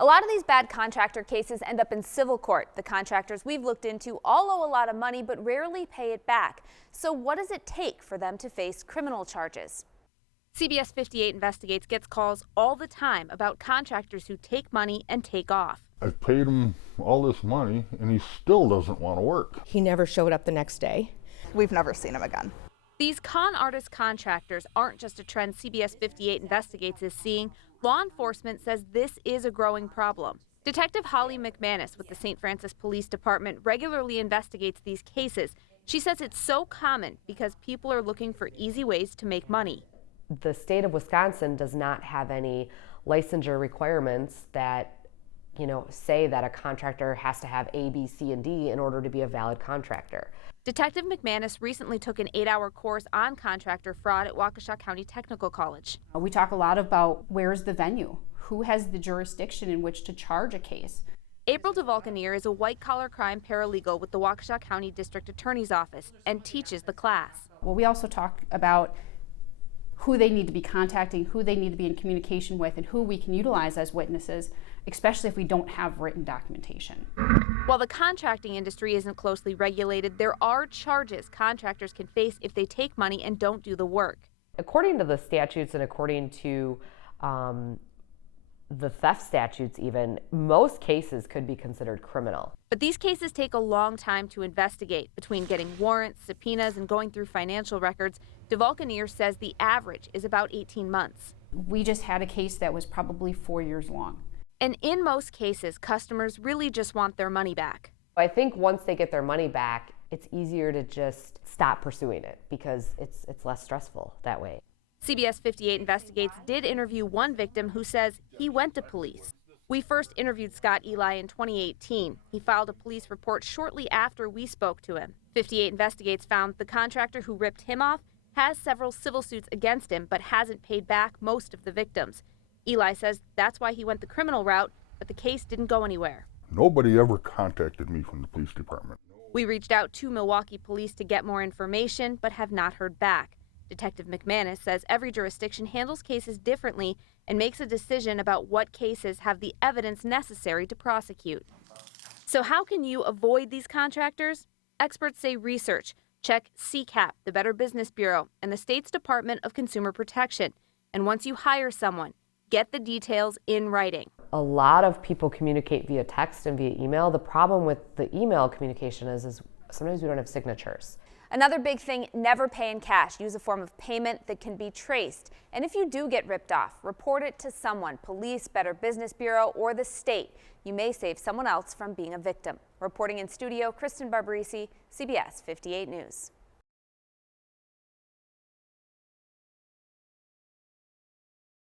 A lot of these bad contractor cases end up in civil court. The contractors we've looked into all owe a lot of money but rarely pay it back. So what does it take for them to face criminal charges? CBS 58 Investigates gets calls all the time about contractors who take money and take off. I've paid him all this money and he still doesn't want to work. He never showed up the next day. We've never seen him again. These con artist contractors aren't just a trend CBS 58 Investigates is seeing. Law enforcement says this is a growing problem. Detective Holly McManus with the St. Francis Police Department regularly investigates these cases. She says it's so common because people are looking for easy ways to make money. The state of Wisconsin does not have any licensure requirements that, say that a contractor has to have A, B, C, and D in order to be a valid contractor. Detective McManus recently took an 8-hour course on contractor fraud at Waukesha County Technical College. We talk a lot about where's the venue, who has the jurisdiction in which to charge a case. April DeValcanier is a white-collar crime paralegal with the Waukesha County District Attorney's Office and teaches the class. Well, we also talk about who they need to be contacting, who they need to be in communication with, and who we can utilize as witnesses, especially if we don't have written documentation. While the contracting industry isn't closely regulated, there are charges contractors can face if they take money and don't do the work. According to the statutes and according to the theft statutes even, most cases could be considered criminal. But these cases take a long time to investigate. Between getting warrants, subpoenas, and going through financial records, DeValcanier says the average is about 18 months. We just had a case that was probably 4 years long. And in most cases, customers really just want their money back. I think once they get their money back, it's easier to just stop pursuing it because it's less stressful that way. CBS 58 Investigates did interview one victim who says he went to police. We first interviewed Scott Eli in 2018. He filed a police report shortly after we spoke to him. 58 Investigates found the contractor who ripped him off has several civil suits against him but hasn't paid back most of the victims. Eli says that's why he went the criminal route, but the case didn't go anywhere. Nobody ever contacted me from the police department. We reached out to Milwaukee police to get more information, but have not heard back. Detective McManus says every jurisdiction handles cases differently and makes a decision about what cases have the evidence necessary to prosecute. So how can you avoid these contractors? Experts say research. Check CCAP, the Better Business Bureau, and the state's Department of Consumer Protection. And once you hire someone, get the details in writing. A lot of people communicate via text and via email. The problem with the email communication is sometimes we don't have signatures. Another big thing, never pay in cash. Use a form of payment that can be traced. And if you do get ripped off, report it to someone, police, Better Business Bureau, or the state. You may save someone else from being a victim. Reporting in studio, Kristen Barbarisi, CBS 58 News.